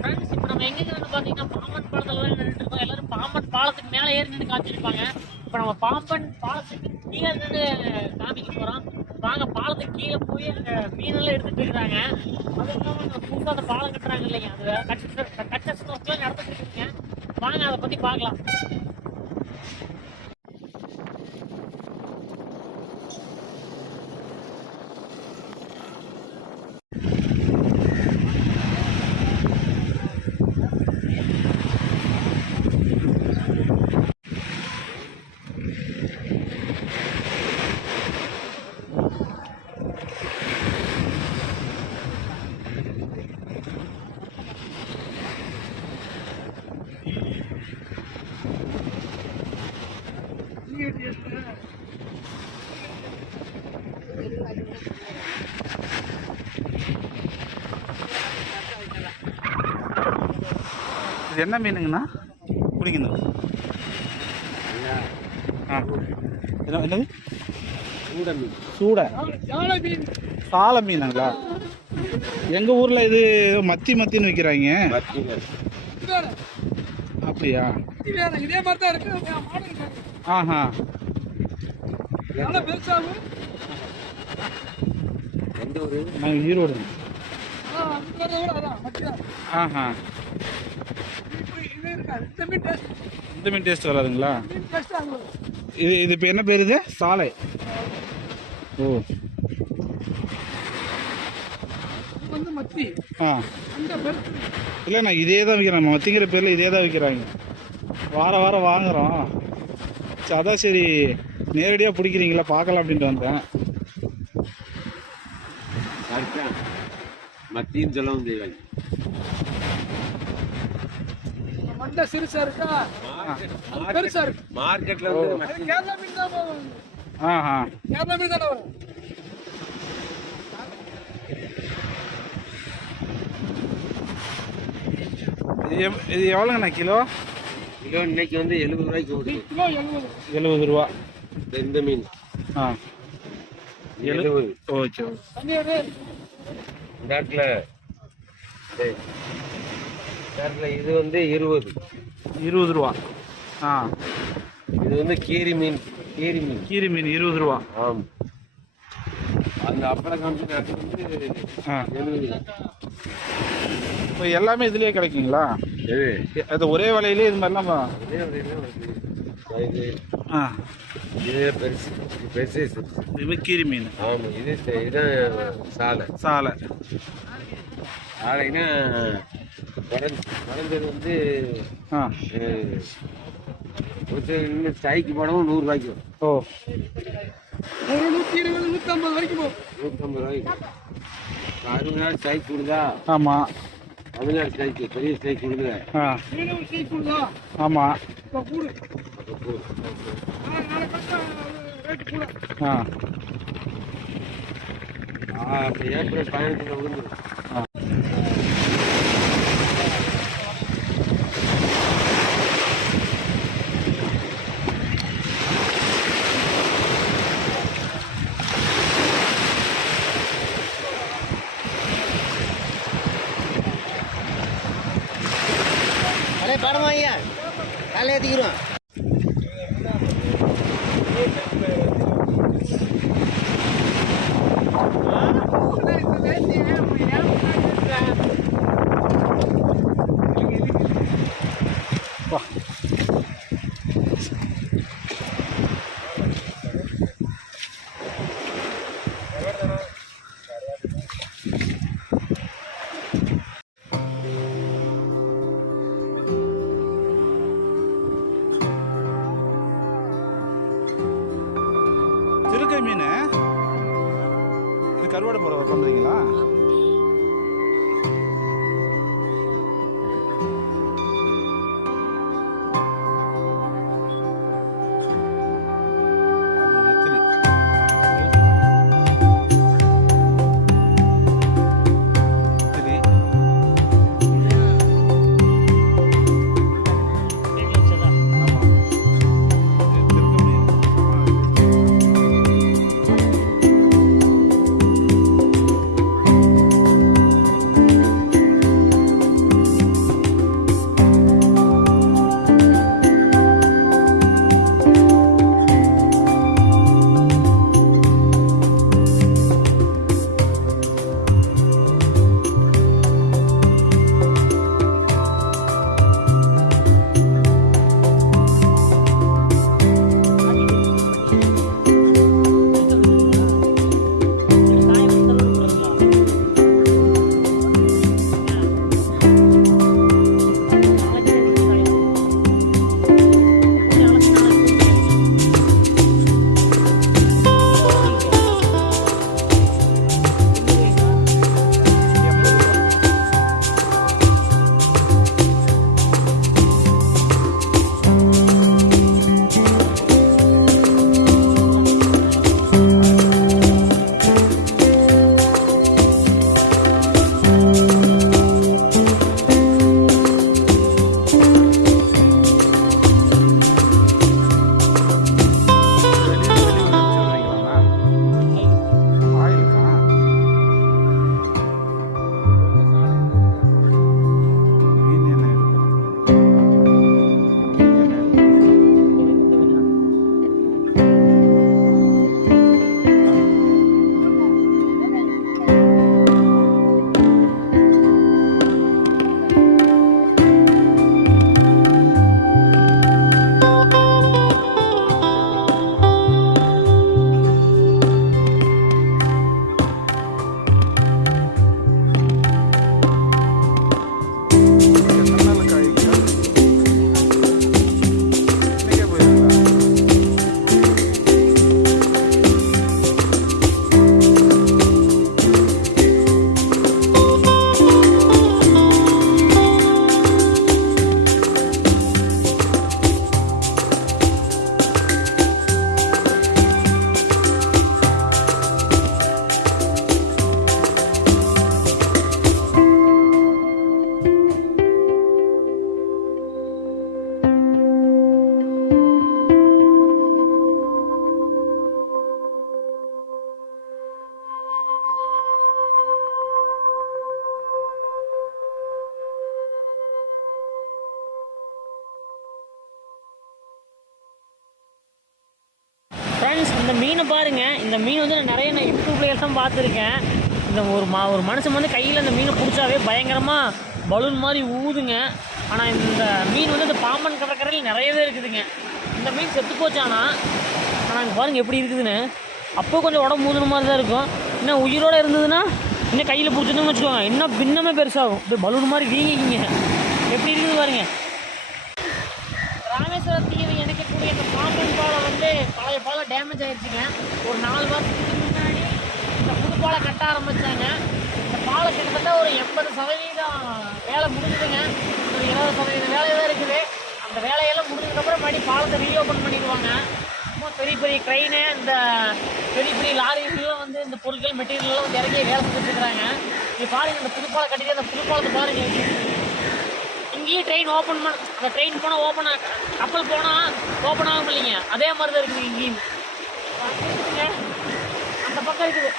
Friends இப்போ நம்ம எங்கே வந்து பார்த்தீங்கன்னா பாம்பன் பாலத்தில் நின்றுட்டு இருக்கோம். எல்லாரும் பாம்பன் பாலத்துக்கு மேலே ஏறி நின்று காத்திருப்பாங்க. இப்போ நம்ம பாம்பன் பாலத்துக்கு கீழே நின்று காமிக்க போகிறோம். வாங்க பாலத்துக்கு கீழே போய் அங்கே மீனெல்லாம் எடுத்துகிட்டு இருக்கிறாங்க. அது இல்லாமல் அந்த புதுசாக அந்த பாலம் கட்டுறாங்க இல்லைங்க, அது கன்ஸ்ட்ரக்ஷன் ஒர்க்லாம் நடந்துட்டு இருக்குங்க. வாங்க அதை பற்றி பார்க்கலாம். இது என்ன மீனுங்கண்ணா பிடிக்கணும்? என்னது? சூடை சாலை மீனுங்களா? எங்கள் ஊரில் இது மத்தின்னு விற்கிறாங்க. அப்படியா? இதே மாதிரி தான் இருக்கு. ஆஹா. நாங்கள் ஈரோடு. ஆஹா. இந்த மீன் டேஸ்ட் வராதுங்களா? இது இப்போ என்ன பேர்? இது சாலை. ஓ ஆ இல்லைண்ணா, இதே தான் விற்கிறேன். மத்திங்கிற பேரில் இதே தான் விற்கிறாங்க. வாரம் வாங்குகிறோம். அதான் சரி நேரடியாக பிடிக்கிறீங்களா பார்க்கலாம் அப்படின்ட்டு வந்தேன். மத்தின்னு சொல்லவும் செய்வாங்க. மண்டை சிறுசா இருக்கா, பெருசா இருக்கு. மார்க்கெட்ல வந்து கேரளா மீன் தான் வரும். ஆஹா, கேரளா மீன் தானே வரும். இது எவ்வளோங்கண்ணா கிலோ? கிலோ இன்னைக்கு வந்து 70 ரூபாய்க்கு ஓடுது. கிலோ 70 ரூபா. இந்த மீன் ஆ 70. ஓ சரி. இந்த இடத்துல இது வந்து 20 ரூபா. ஆ இது வந்து கீரி மீன் 20 ரூபா. ஆமாம். அந்த அப்பளம் காமிச்சு வந்து ஆ 70. இப்போ எல்லாமே இதுலேயே கிடைக்குங்களா? அது ஒரே விலையிலே இது மாதிரிலாம்? ஆ இது பெருசு இது கீரி மீன். ஆமாம். இதுதான் சாலைனா குறைஞ்சது வந்து இன்னும் ஸ்ட்ரைக்கு போடவும் 100 ரூபாய்க்கு வரும். ஓ 120 150 வரைக்கும் போகும். 150 ரூபாய்க்கு. 60 நாள் ஸ்ட்ரைக் கொடுதா? ஆமாம். 14 ஸ்ட்ரைக்கு பெரிய ஸ்ட்ரைக் கொடுக்குற. ஆ ஸ்ட்ரைக் கொடுதா? ஆமாம். இப்போ கூடு. ஆ அப்போ ஏப்ரல் 15 விழுந்துடும். பாருமா ஐயா, காலையில் ஏற்றிக்கிறோம். திருக்கை மீன் இது கருவாடை போகிற பண்ணுறீங்களா? இந்த மீனை பாருங்க. இந்த மீன் வந்து நான் நிறைய யூடியூப்ல எல்லாம் பார்த்துருக்கேன். இந்த ஒரு மனுஷன் வந்து கையில் இந்த மீனை பிடிச்சாவே பயங்கரமாக பலூன் மாதிரி ஊதுங்க. ஆனால் இந்த மீன் வந்து இந்த பாம்பன் கடற்கரையில் நிறையவே இருக்குதுங்க. இந்த மீன் செத்து போச்சானா, ஆனால் இங்கே பாருங்கள் எப்படி இருக்குதுன்னு. அப்போ கொஞ்சம் உடம்பு ஊதுன மாதிரி தான் இருக்கும். இன்னும் உயிரோடு இருந்ததுன்னா இன்னும் கையில் பிடிச்சிருந்தோம்னு வச்சுக்கோங்க, இன்னும் பின்னமே பெருசாகும். இப்படி பலூன் மாதிரி வீங்கிக்கிங்க. எப்படி இருக்குது பாருங்க. ராமேஸ்வரம் தீவு இணைக்கக்கூடிய இந்த பாம்பன் பாலம் வந்து பழைய பாலம் டேமேஜ் ஆகிடுச்சுங்க. ஒரு 4 வருஷத்துக்கு முன்னாடி இந்த புது பாலம் கட்ட ஆரம்பித்தாங்க. இந்த பாலம் கிட்டத்தட்ட ஒரு 80% வேலை முடிஞ்சுதுங்க. ஒரு 20% வேலை தான் இருக்குது. அந்த வேலையெல்லாம் முடிஞ்சதுக்கப்புறம் மறுபடியும் பாலத்தை ரீஓப்பன் பண்ணிடுவாங்க. பெரிய பெரிய ட்ரெயினு, இந்த பெரிய பெரிய லாரிகள்லாம் வந்து இந்த பொருட்கள் மெட்டீரியல்லாம் வந்து இறங்கி வேலை செஞ்சுட்ருக்குறாங்க. இது பாருங்கள், இந்த புதுப்பாலம் கட்டிட்டு அந்த புதுப்பாலத்தை பாருங்கள். இங்கேயும் ட்ரெயின் ஓப்பன் அந்த ட்ரெயின் போனால் ஓப்பன் கப்பல் போனால் ஓப்பன் ஆகும் இல்லைங்க, அதே மாதிரி தான் இருக்குது இங்கேயும். அந்த பக்கம் இருக்குது.